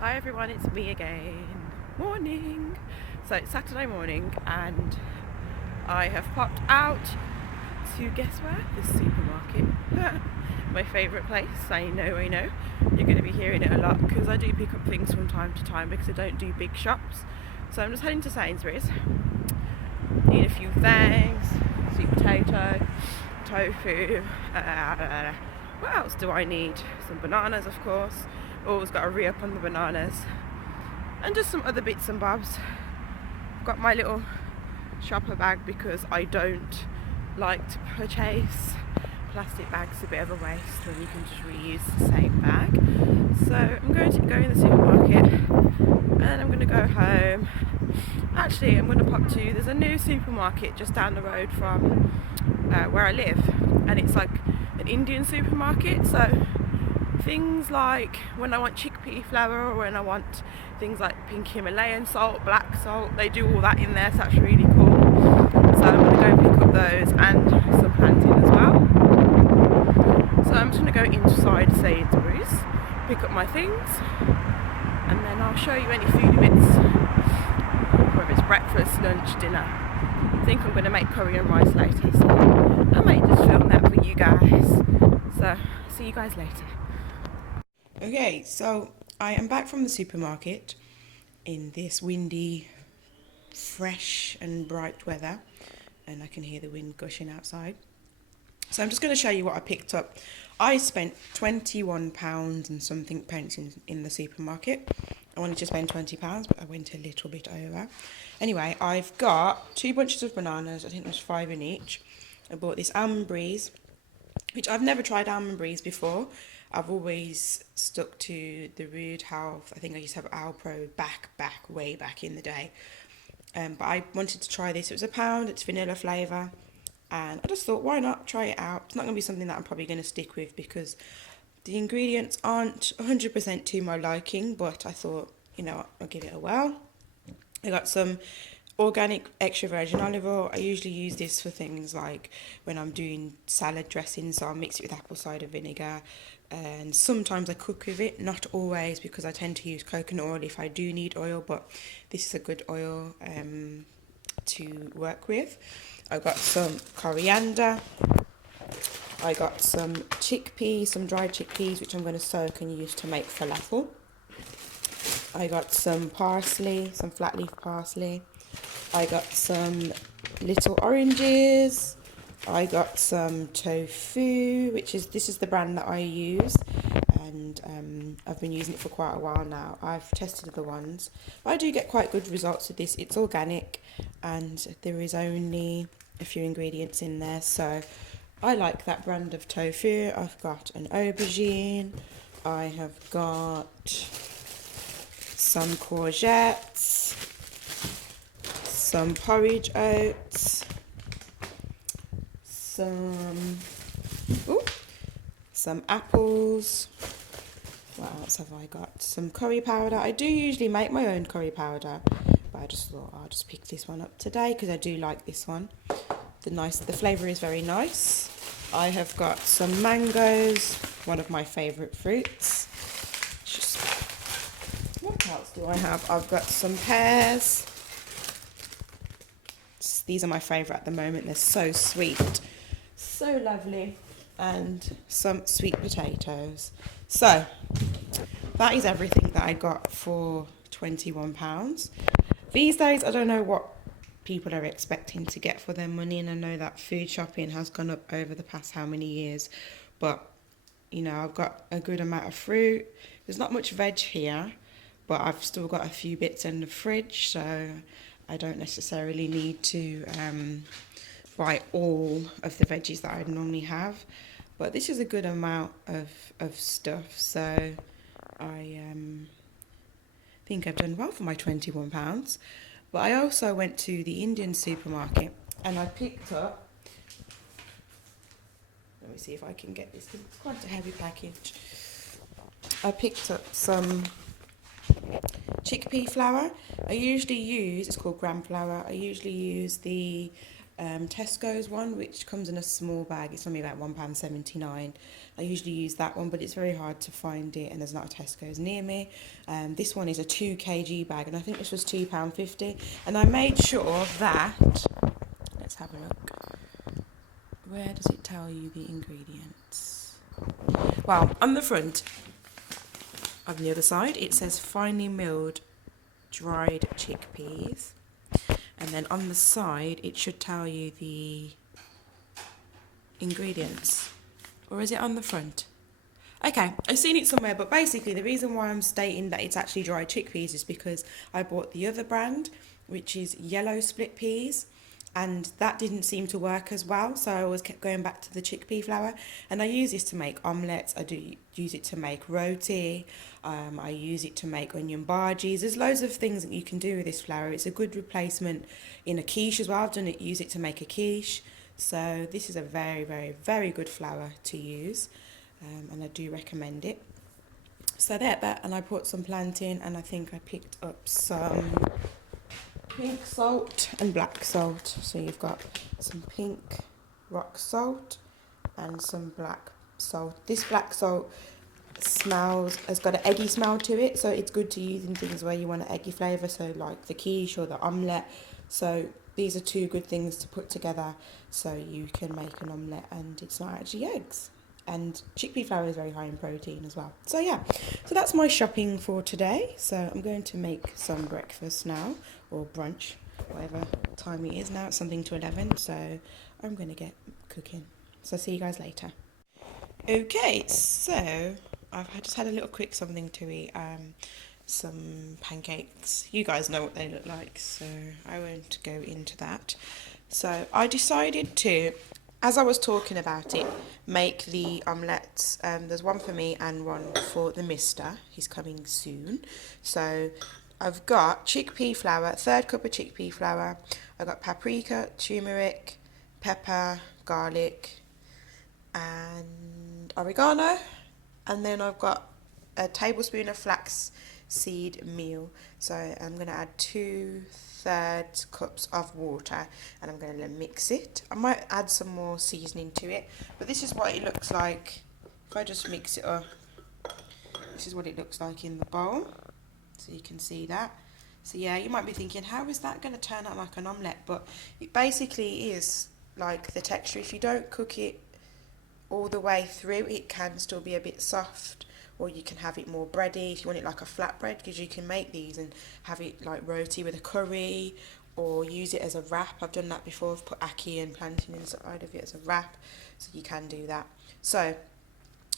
Hi everyone, it's me again. Morning. So it's Saturday morning and I have popped out to guess where? The supermarket. My favourite place. I know. You're going to be hearing it a lot because I do pick up things from time to time because I don't do big shops. So I'm just heading to Sainsbury's. Need a few things. Sweet potato, tofu. What else do I need? Some bananas, of course. Always got to re-up on the bananas. And just some other bits and bobs. I've got my little shopper bag because I don't like to purchase plastic bags. A bit of a waste when you can just reuse the same bag. So I'm going to go in the supermarket and then I'm going to go home. Actually, I'm going to pop to, there's a new supermarket just down the road from where I live, and it's like an Indian supermarket. So things like when I want chickpea flour or when I want things like pink Himalayan salt, black salt, they do all that in there, so that's really cool. So I'm going to go pick up those and some plantain as well. So I'm just going to go inside Sainsbury's, pick up my things, and then I'll show you any foodie bits, whether it's breakfast, lunch, dinner. I think I'm going to make curry and rice later, so I might just film that for you guys. So see you guys later. Okay, so I am back from the supermarket in this windy, fresh and bright weather, and I can hear the wind gushing outside. So I'm just going to show you what I picked up. I spent £21 and something pence in the supermarket. I wanted to spend £20, but I went a little bit over. Anyway, I've got 2 bunches of bananas. I think there's 5 in each. I bought this almond breeze, which I've never tried almond breeze before. I've always stuck to the Rude Health. I think I used to have Alpro way back in the day. But I wanted to try this. It was £1. It's vanilla flavour. And I just thought, why not try it out? It's not going to be something that I'm probably going to stick with because the ingredients aren't 100% to my liking. But I thought, you know what, I'll give it a whirl. I got some organic extra virgin olive oil. I usually use this for things like when I'm doing salad dressing, so I'll mix it with apple cider vinegar, and sometimes I cook with it, not always, because I tend to use coconut oil if I do need oil, but this is a good oil to work with. I got some coriander. I got some chickpeas, some dried chickpeas, which I'm going to soak and use to make falafel. I got some parsley, some flat leaf parsley. I got some little oranges. I got some tofu, this is the brand that I use, and I've been using it for quite a while now. I've tested other ones, but I do get quite good results with this. It's organic, and there is only a few ingredients in there, so I like that brand of tofu. I've got an aubergine. I have got some courgettes, some porridge oats, some apples. What else have I got? Some curry powder. I do usually make my own curry powder, but I just thought I'll just pick this one up today because I do like this one. The flavour is very nice. I have got some mangoes, one of my favourite fruits. What else do I have? I've got some pears. These are my favourite at the moment. They're so sweet, so lovely. And some sweet potatoes. So that is everything that I got for £21. These days, I don't know what people are expecting to get for their money, and I know that food shopping has gone up over the past how many years, but you know, I've got a good amount of fruit. There's not much veg here, but I've still got a few bits in the fridge, so I don't necessarily need to buy all of the veggies that I'd normally have. But this is a good amount of stuff, so I think I've done well for my £21. But I also went to the Indian supermarket and I picked up, let me see if I can get this, because it's quite a heavy package. I picked up some chickpea flour. I usually use, it's called gram flour, I usually use the Tesco's one, which comes in a small bag. It's only about £1.79. I usually use that one, but it's very hard to find it, and there's not a Tesco's near me. This one is a 2 kg bag, and I think this was £2.50. And I made sure that, let's have a look. Where does it tell you the ingredients? Well, on the front, on the other side, it says finely milled dried chickpeas. And then on the side, it should tell you the ingredients. Or is it on the front? Okay, I've seen it somewhere, but basically the reason why I'm stating that it's actually dried chickpeas is because I bought the other brand, which is yellow split peas, and that didn't seem to work as well, so I always kept going back to the chickpea flour. And I use this to make omelettes, I do use it to make roti, I use it to make onion bhajis. There's loads of things that you can do with this flour. It's a good replacement in a quiche as well. Use it to make a quiche, so this is a very, very, very good flour to use, and I do recommend it. So that, and I put some plantain, and I think I picked up some pink salt and black salt. So you've got some pink rock salt and some black salt. This black salt has got an eggy smell to it, so it's good to use in things where you want an eggy flavour, so like the quiche or the omelette. So these are two good things to put together so you can make an omelette and it's not actually eggs. And chickpea flour is very high in protein as well. So yeah, so that's my shopping for today. So I'm going to make some breakfast now, or brunch, whatever time it is now. It's something to 11, so I'm going to get cooking. So see you guys later. Okay, so I've just had a little quick something to eat. Some pancakes. You guys know what they look like, so I won't go into that. So I decided to, as I was talking about it, make the omelettes. There's one for me and one for the mister. He's coming soon. So I've got chickpea flour, 1/3 cup of chickpea flour. I've got paprika, turmeric, pepper, garlic, and oregano. And then I've got a tablespoon of flax seed meal. So I'm going to add 2/3 cups of water, and I'm going to mix it. I might add some more seasoning to it, but this is what it looks like if I just mix it up. This is what it looks like in the bowl, so you can see that. So yeah, you might be thinking, how is that going to turn out like an omelette? But it basically is like the texture. If you don't cook it all the way through, it can still be a bit soft, or you can have it more bready if you want it like a flatbread, because you can make these and have it like roti with a curry, or use it as a wrap. I've done that before. I've put ackee and plantain inside of it as a wrap, so you can do that. So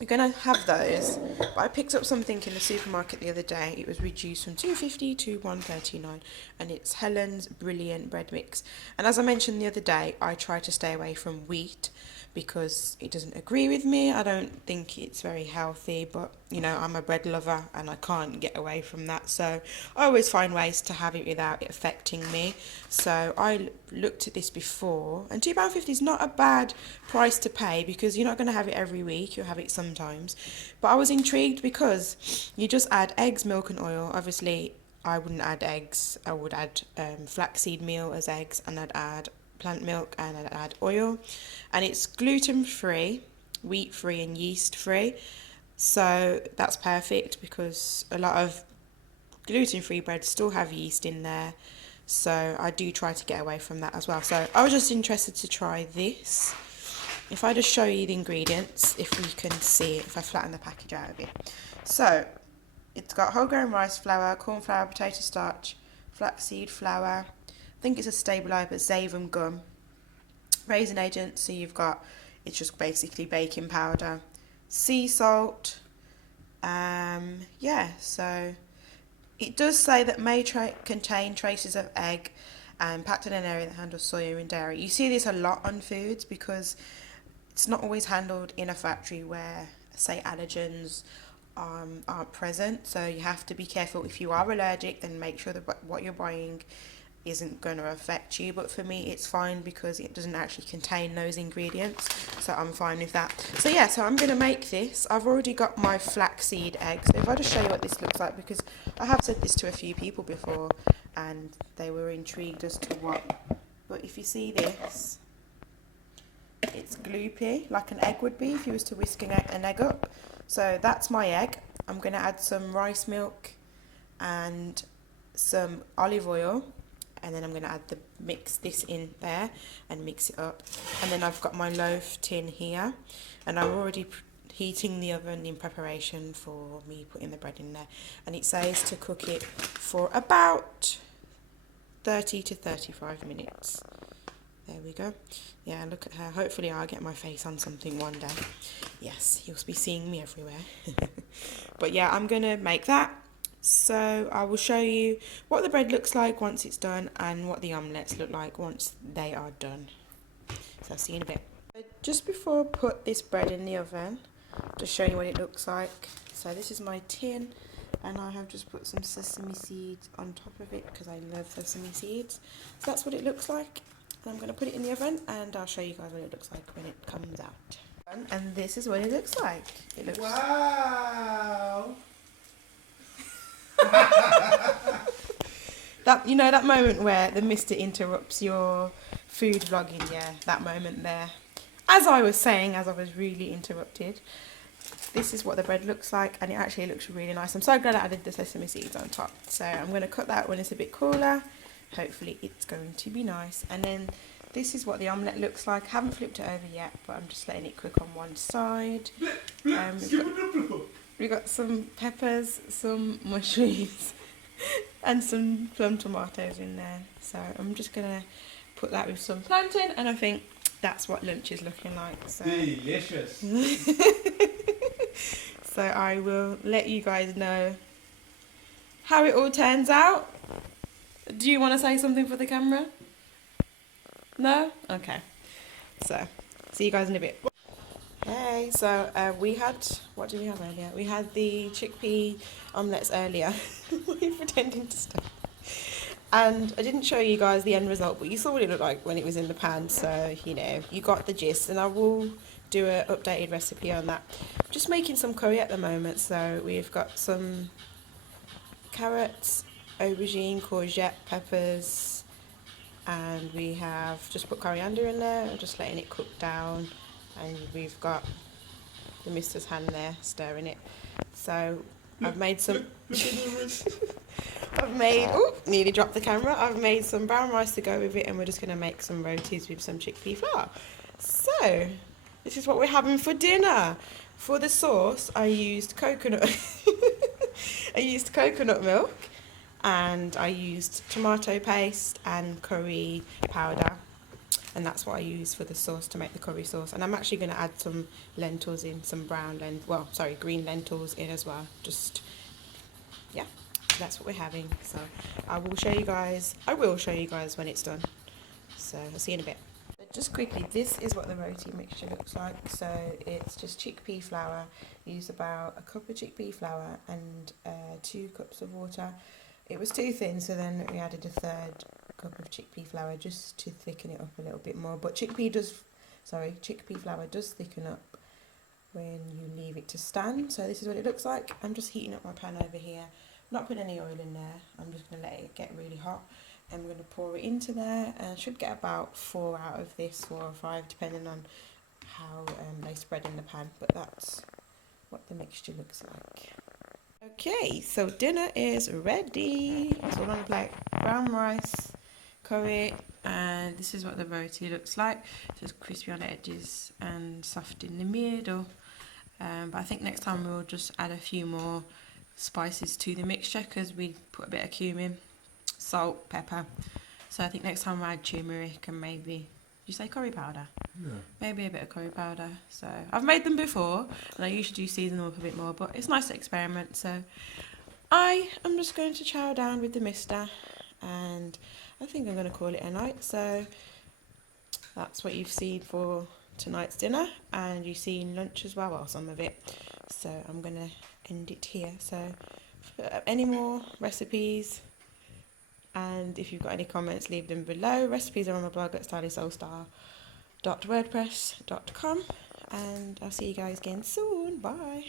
we're going to have those, but I picked up something in the supermarket the other day. It was reduced from £2.50 to £1.39, and it's Helen's Brilliant Bread Mix. And as I mentioned the other day, I try to stay away from wheat because it doesn't agree with me. I don't think it's very healthy, but you know, I'm a bread lover and I can't get away from that, so I always find ways to have it without it affecting me. So I looked at this before, and £2.50 is not a bad price to pay, because you're not going to have it every week, you'll have it sometimes. But I was intrigued because you just add eggs, milk and oil. Obviously I wouldn't add eggs, I would add flaxseed meal as eggs, and I'd add plant milk, and I'd add oil. And it's gluten free, wheat free and yeast free, so that's perfect, because a lot of gluten free breads still have yeast in there, so I do try to get away from that as well. So I was just interested to try this. If I just show you the ingredients, if you can see it, if I flatten the package out a bit. So it's got whole grain rice flour, corn flour, potato starch, flaxseed flour, I think it's a stabiliser, but xavum gum, raisin agent, so you've got, it's just basically baking powder, sea salt, yeah, so it does say that may contain traces of egg and packed in an area that handles soya and dairy. You see this a lot on foods because it's not always handled in a factory where, say, allergens aren't present, so you have to be careful. If you are allergic, then make sure that what you're buying isn't going to affect you. But for me it's fine because it doesn't actually contain those ingredients, so I'm fine with that. So yeah, so I'm going to make this. I've already got my flaxseed eggs. So if I just show you what this looks like, because I have said this to a few people before and they were intrigued as to what but if you see this, it's gloopy, like an egg would be if you was to whisk an egg up. So that's my egg. I'm going to add some rice milk and some olive oil, and then I'm going to mix this in there and mix it up. And then I've got my loaf tin here, and I'm already heating the oven in preparation for me putting the bread in there, and it says to cook it for about 30 to 35 minutes. There we go. Yeah, look at her. Hopefully I'll get my face on something one day. Yes, you'll be seeing me everywhere. But yeah, I'm going to make that. So I will show you what the bread looks like once it's done and what the omelettes look like once they are done. So I'll see you in a bit. Just before I put this bread in the oven, just show you what it looks like. So this is my tin, and I have just put some sesame seeds on top of it because I love sesame seeds. So that's what it looks like. And I'm going to put it in the oven, and I'll show you guys what it looks like when it comes out. And this is what it looks like. It looks... Wow! You know that moment where the mister interrupts your food vlogging? Yeah, that moment there. As I was saying, as I was really interrupted, this is what the bread looks like, and it actually looks really nice. I'm so glad I added the sesame seeds on top. So I'm going to cut that when it's a bit cooler. Hopefully it's going to be nice. And then this is what the omelette looks like. I haven't flipped it over yet, but I'm just letting it cook on one side. We've got some peppers, some mushrooms, and some plum tomatoes in there. So I'm just going to put that with some plantain, and I think that's what lunch is looking like. So. Delicious. So I will let you guys know how it all turns out. Do you want to say something for the camera? No? Okay. So, see you guys in a bit. Hey, so we had, what did we have earlier? We had the chickpea omelettes earlier. We're pretending to stop. And I didn't show you guys the end result, but you saw what it looked like when it was in the pan. So, you know, you got the gist. And I will do an updated recipe on that. Just making some curry at the moment. So we've got some carrots, aubergine, courgette, peppers, and we have just put coriander in there. I'm just letting it cook down, and we've got the mister's hand there stirring it. So I've made some nearly dropped the camera. I've made some brown rice to go with it, and we're just going to make some rotis with some chickpea flour. So this is what we're having for dinner. For the sauce, I used coconut milk, and I used tomato paste and curry powder, and that's what I use for the sauce to make the curry sauce. And I'm actually going to add some lentils in, some green lentils in as well. Just, yeah, that's what we're having. So I will show you guys when it's done. So I'll see you in a bit. Just quickly, this is what the roti mixture looks like. So it's just chickpea flour. Use about a cup of chickpea flour and 2 cups of water. It was too thin, so then we added a 3rd cup of chickpea flour just to thicken it up a little bit more. But chickpea flour does thicken up when you leave it to stand. So this is what it looks like. I'm just heating up my pan over here. Not putting any oil in there. I'm just going to let it get really hot. I'm going to pour it into there, and I should get about 4 out of this, 4 or 5, depending on how they spread in the pan. But that's what the mixture looks like. Okay, so dinner is ready. It's all on the plate. Brown rice, curry, and this is what the roti looks like. Just crispy on the edges and soft in the middle. But I think next time we'll just add a few more spices to the mixture, because we put a bit of cumin, salt, pepper. So I think next time we'll add turmeric and maybe, did you say curry powder? Yeah. Maybe a bit of curry powder. So I've made them before, and I usually do season them up a bit more, but it's nice to experiment. So I am just going to chow down with the mister, and I think I'm going to call it a night. So that's what you've seen for tonight's dinner, and you've seen lunch as well, some of it. So I'm going to end it here. So any more recipes, and if you've got any comments, leave them below. Recipes are on my blog at stylisoulstar.wordpress.com, and I'll see you guys again soon. Bye.